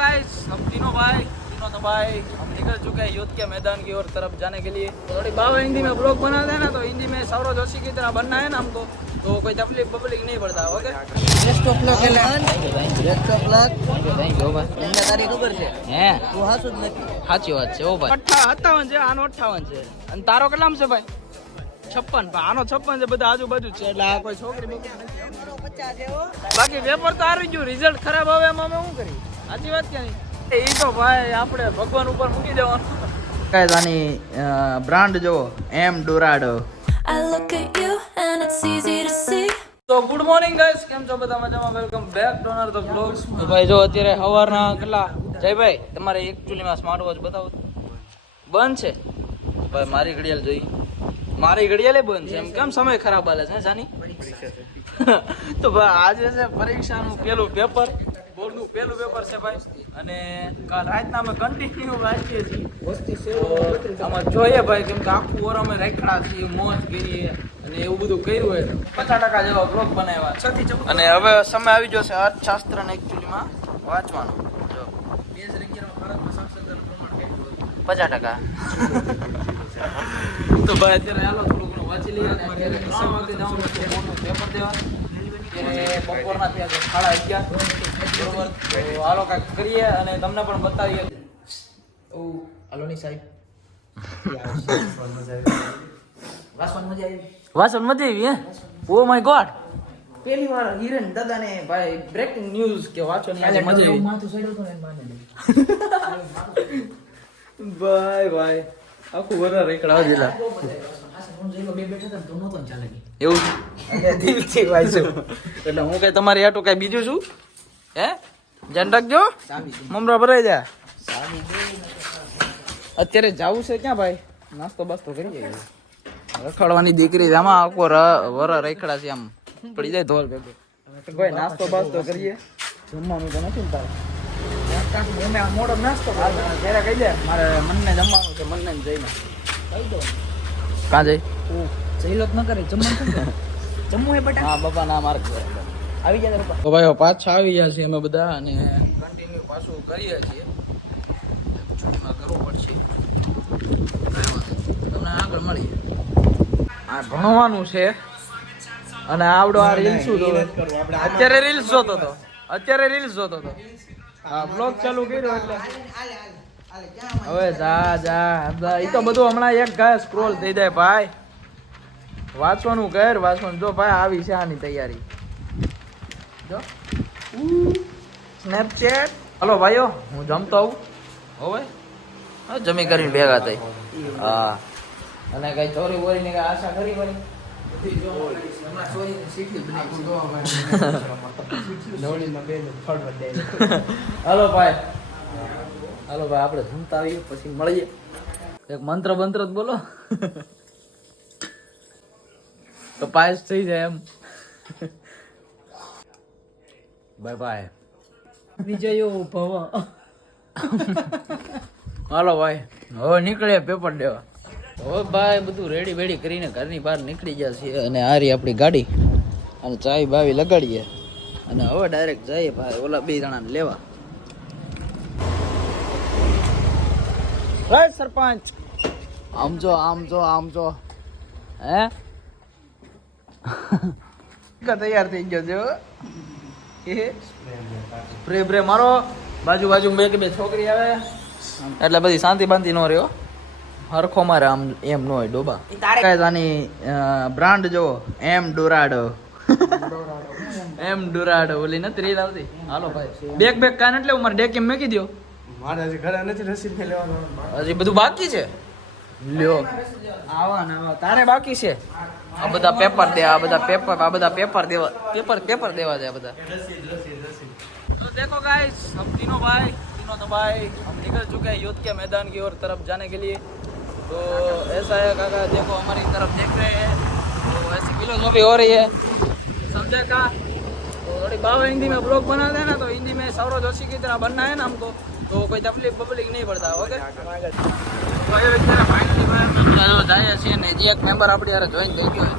Guys हम तीनों तो भाई हम निकल चुके हैं युद्ध के मैदान की ओर तरफ जाने के लिए। तो थोड़ी बाबा हिंदी में ब्लॉग बनाते हैं ना, तो हिंदी में सौरव जोशी की तरह बनना है ना हमको, तो कोई तकलीफ पब्लिक नहीं पड़ता। Okay best of luck best of luck thank you ભાઈ. તમને તારી ખબર છે હે? તું હાસુ જ નથી. સાચી વાત છે. ઓ ભાઈ 58 છે, આનો 58 છે અને તારો કેટલામ છે ભાઈ? 56. આનો 56 છે, બધા આજુબાજુ છે એટલે આ કોઈ છોકરી બોકરી નથી. 50 છે હો. બાકી પેપર તો આવી ગયું, રિઝલ્ટ ખરાબ આવે એમાં અમે શું કરી? સાચી વાત કે નહીં? એ તો ભાઈ આપણે ભગવાન ઉપર મૂકી દેવાનું. ગાઈસ આની બ્રાન્ડ જો એમ ડોરાડો. I look at you and it's easy to see. તો ગુડ મોર્નિંગ ગાઈસ, કેમ છો બધા મજામાં? Welcome back to another the blogs. તો ભાઈ જો અત્યારે સવારના કેટલા જયભાઈ તમારે એકચ્યુઅલીમાં સ્માર્ટ વોચ બતાવો બંધ છે. ભાઈ મારી ઘડિયાળ જોઈ, મારી ઘડિયાળે બંધ છે. એમ કેમ સમય ખરાબ હાલે છે જાની? તો ભાઈ આજે છે પરીક્ષાનું પેલું પેપર, બોર્ડનું પેલું પેપર છે ભાઈ. અને કાલ રાતના અમે કન્ટિન્યુ વાંચીએ છીએ. આમાં જોઈએ ભાઈ, કેમ કે આખું ઓર અમે રેખડા છીએ, મોજ કરીએ અને એવું બધું કર્યું હોય 50% જેવા બ્લોગ બનાવ્યા. અને હવે સમય આવી ગયો છે અર્થશાસ્ત્રને એકચ્યુઅલીમાં વાંચવાનો. જો 2011 ભારતમાં સાક્ષરતાનું પ્રમાણ કેટલું હતું? 50%. તો ભાઈ અત્યારે હાલો થોડું ઘણું વાંચી લઈએ. અને અત્યારે 3 વાગે જવાનું છે બોર્ડનું પેપર દેવા. ત્યારે બપોરના થયા છે 11:30 બરોબર. તો હાલો કાંઈક કરીએ અને તમને પણ બતાવીએ. અલોની સાહેબ વાસણ મજા આવી. વાસણ મજા આવી હે? ઓ માય ગોડ, પહેલી વાર હિરેન દાદાને ભાઈ બ્રેકિંગ ન્યૂઝ કે વાંચો ને આજે મજા આવી. માથું સડ્યું તો ને માને ભાઈ આખું વરા રેકડા જેલા બે બેઠા હતા તો નહોતો ચાલે એવું દિલથી વાંચ્યું. એટલે હું કઈ તમારી આટું કઈ બીજું છું હે? ધ્યાન રાખજો, મમરા ભરાઈ જાય. અત્યારે જવું છે ક્યાં ભાઈ? નાસ્તો બાસ્તો કરી જાય. રખડવાની દીકરી છે, આમાં આખો વરા રેખડા છે, આમ પડી જાય ધોલ ભેગો. ભાઈ નાસ્તો બાસ્તો કરીએ. જમવાનું તો નથી ને તારે? મોડો નાસ્તો ત્યારે કહી દે મારે મનને જમવાનું છે, મનને જઈને કહી દો. કાં જઈ સહેલો ન કરે જમવાનું જમવું એ બટા. હા બાપા ના માર્ગ આવી જાય પપ્પા. તો ભાઈ પાછા આવી ગયા છીએ અમે બધા અને કન્ટિન્યુ પાછું કરીએ છીએ. છૂટીમાં કરવું પડશે. તમને આગળ મળીએ. આ ભણવાનું છે અને આવડો આ રીલ્સ અત્યારે રીલ્સ જોતો હતો. હા બ્લોગ ચાલુ કર્યો એટલે હવે જા એ તો બધું હમણાં એક ગાય સ્ક્રોલ થઈ જાય ભાઈ. વાંચવાનું કર, વાંચવાનું. જો ભાઈ આવી છે આની તૈયારી. જો સ્નેપચેટ. હલો ભાઈઓ, હું જમતો આવું હો ભાઈ. હા જમી કરીને ભેગા થઈ. હા અને કઈ ચોરી બોરી ની કઈ આશા કરી ભાઈ? હાલો ભાઈ આપણે જમતા આવીએ પછી મળીએ. એક મંત્ર બંત્ર જ બોલો તો પાસ થઈ જાય એમ. Bye bye. વિજયો ભવ. હાલો ભાઈ હવે નીકળીએ પેપર દેવા. હવે ભાઈ બધું રેડી બેડી કરીને ઘરની બહાર નીકળી ગયા છીએ. અને આ રહી આપણી ગાડી અને ચાવી બાવી લગાડીએ અને હવે ડાયરેક્ટ જઈએ ભાઈ ઓલા 2 જણાને લેવા. રાઈટ સરપંચ. આમ જો હે તૈયાર થઈ ગયો છે. સ્પ્રે મારો. બાજુ બે છોકરી આવે એટલે બધી શાંતિ બાંધી નો રહ્યો. હરખો મારે આમ એમ ન હોય ડોબા. આની બ્રાન્ડ જો એમ ડોરાડો ઓલી નથી રીલ આવતી. હાલો ભાઈ બેગ કાન એટલે મારે ડેક એમ મેકી દો. મારે હજી ઘરે નથી રસીદ લેવાનું. હજી બધું બાકી છે. લ્યો આવા તારે બાકી છે. આ બધા પેપર દેવા છે બધા. तो देखो गाइस हम तीनों तो भाई हम निकल चुके हैं युद्ध के मैदान की ओर तरफ जाने के लिए. तो ऐसा है काका, देखो हमारी तरफ देख रहे हैं तो ऐसी फिलोसॉफी हो रही है, समझे का? तो थोड़ी बाबा हिंदी में ब्लॉग बनाते हैं ना, तो हिंदी में सौरव जोशी की तरह बनना है ना हमको, तो कोई तकलीफ पब्लिक नहीं पड़ता. ओके फाइनली જાય છીએ ને હજી એક મેમ્બર આપણી યાર જોઈન થઈ ગયો.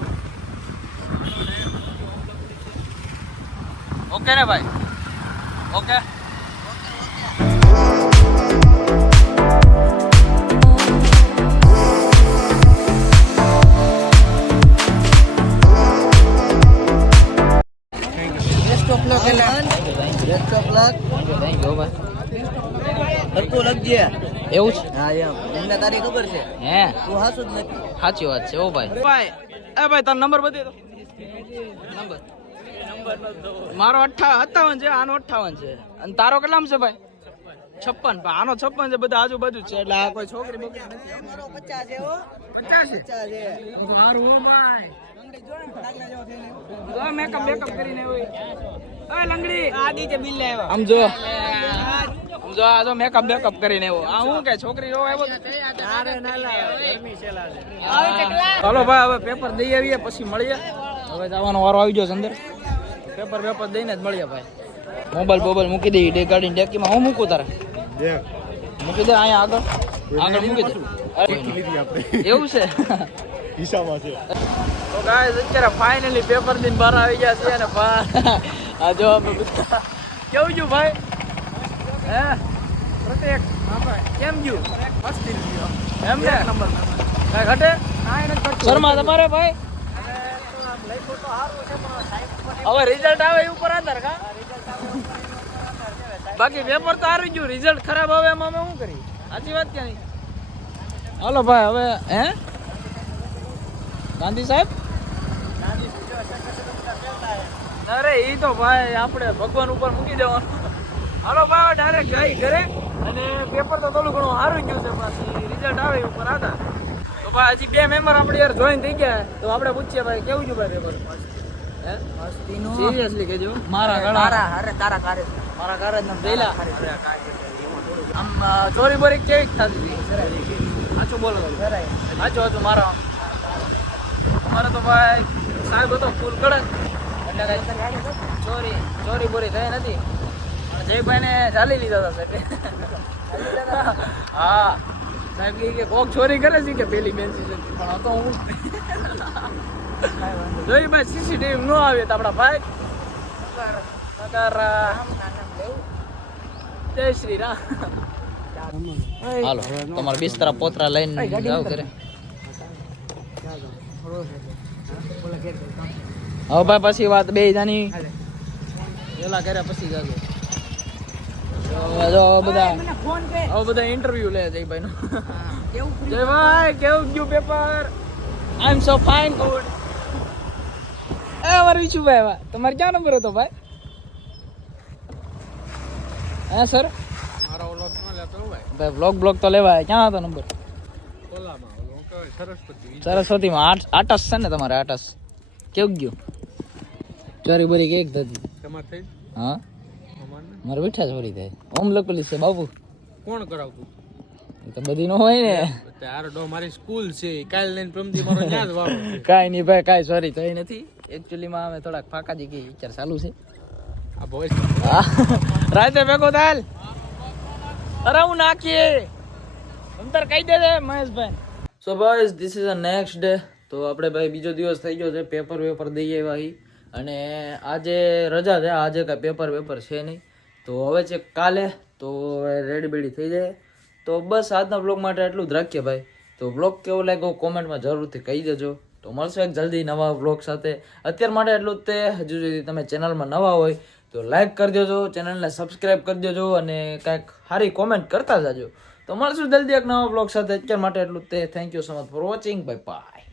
ઓકે ને ભાઈ? ઓકે થેન્ક યુ ભાઈ. સરખું લખજે. એવું છે? હા એમ એમને તારી ખબર છે હે તું હાસું જ નથી. સાચી વાત છે ઓ ભાઈ. ભાઈ એ ભાઈ તારો નંબર બતાવી દો. નંબર મારો 58 છે, આનો 58 છે, અને તારો કેટલામ છે ભાઈ? 56. આનો 56 છે, બધા આજુબાજુ જ છે, એટલે આ કોઈ છોકરી બોકરી નથી. મારો 50 છે હો. 50 છે. મારું ભાઈ જો મેકઅપ કરીને હોય. ઓય લંગડી આદી કે બિલ લેવા આમ જો આ જો મેકઅપ કરીને આવ્યો. આ હું કે છોકરી જો આવ્યો તારે ના લાવ ગરમી છેલા છે. ચાલો ભાઈ હવે પેપર દઈ આવીએ પછી મળીએ. હવે જવાનો વારો આવી ગયો છે અંદર. પેપર દઈને જ મળીએ ભાઈ. મોબાઈલ મૂકી દઈ ડે ગાડીની ડેકીમાં. હું મૂકું તારે? મૂકી દે અહીંયા આગળ મૂકી દે. એવું છે હિસાબમાં છે. તો ગાઈસ અત્યારે ફાઇનલી પેપર દિન બહાર આવી ગયા છે અને આ જો અમે કેવું ગયું ભાઈ? હે પ્રત્યેક કેમ ગયું? મસ્તી એમ ને નંબર કઈ ઘટે શર્મા તમારે ભાઈ? હવે રિઝલ્ટ આવે એ ઉપર આધાર કા? બાકી પેપર તો આવી ગયું, રિઝલ્ટ ખરાબ આવે એમાં અમે શું કરી? સાચી વાત કે નહીં? હાલો ભાઈ હવે હે ગાંધી સાહેબ? અરે ઈ તો ભાઈ આપણે ભગવાન ઉપર મૂકી દેવાનું. હાલો ભાઈ ડાયરેક્ટ જાય ઘરે અને પેપર તો થોડું ઘણું સારું ગયું છે, પાછી રિઝલ્ટ આવે એ ઉપર આધાર. તો ભાઈ હજી 2 મેમ્બર આપણે યાર જોઈન થઈ ગયા, તો આપણે પૂછીએ ભાઈ કેવું ગયું ભાઈ પેપર? હે મસ્તીનું. સિરિયસલી કહેજો. મારા ગળા તારા કારે મારા ઘરે જ પેલા આમ ચોરી બોરી કેવી થતી હતી? સાચું બોલો સાચું મારા અમારે તો ભાઈ સાહેબ હતો ફૂલ કડક, એટલે કઈ ચોરી બોરી થઈ નથી. જયભાઈ ને ચાલી લીધા હતા સાહેબ. હા સાહેબ કે કોક ચોરી કરે છે કે પેલી બેન છે, પણ હતો હું જોઈ ભાઈ સીસીટીવી નો આવે તો આપણા ભાઈ જય શ્રી રામ. હાલો તમારા બિસ્તરા પોતરા લઈને જાવ ઘરે. હવે ભાઈ પછી વાત બે જાની પેલા કર્યા પછી જાજો. જો બધા ઇન્ટરવ્યુ લે જયભાઈ નો. જયભાઈ કેવું ગયું પેપર? આઈ એમ સો ફાઇન ગુડ. એ અમારું ઈચ્છું ભાઈ તમારે ક્યાં નંબર હતો ભાઈ? હા સર મારો વ્લોગ ન લેતો ભાઈ. ભાઈ બ્લોગ તો લેવાય. ક્યાં હતો નંબર? ઓલામાં ઓલો કહેવાય સરસ્વતી. સરસ્વતીમાં. આટસ છે ને તમારે? આટસ કેવું ગયું? ચોરી બોરી કેક થતી? તમાર થઈ હા અમારને મારે મીઠા ચોરી થાય. ઓમ લખેલી છે બાપુ. કોણ કરાવતું? એ તો બધી નો હોય ને. તારો ડો મારી સ્કૂલ છે, કાલ લઈને પ્રમદી મારો યાદ વાળો છે. કાઈ નહીં ભાઈ, કાઈ સોરી થઈ નથી. એકચ્યુઅલીમાં અમે થોડાક ફાકા જી ગઈ વિચાર ચાલુ છે. આ ભોજ રાતે ભેગો થાલ. અરે હું નાખીએ અંતર કહી દે Maheshbhai. So boys this is a next day. તો આપણે ભાઈ બીજો દિવસ થઈ ગયો છે. પેપર દઈ આવ્યા હી અને આજે રજા છે. આજે કાંઈ પેપર છે નહીં. તો હવે છે કાલે. તો રેડી બેડી થઈ જાય. તો બસ આજના બ્લોગ માટે એટલું જ રાખીએ ભાઈ. તો બ્લોગ કેવો લાગ્યો કોમેન્ટમાં જરૂરથી કહી દેજો. તો મળશું એક જલ્દી નવા બ્લોગ સાથે. અત્યાર માટે એટલું જ તે. હજુ સુધી તમે ચેનલમાં નવા હોય તો લાઈક કરી દેજો, ચેનલને સબસ્ક્રાઈબ કરી દેજો અને કાંઈક સારી કોમેન્ટ કરતા જાજો. તો મળશું જલ્દી એક નવા બ્લોગ સાથે. અત્યાર માટે એટલું જ તે. Thank you so much for watching. Bye bye.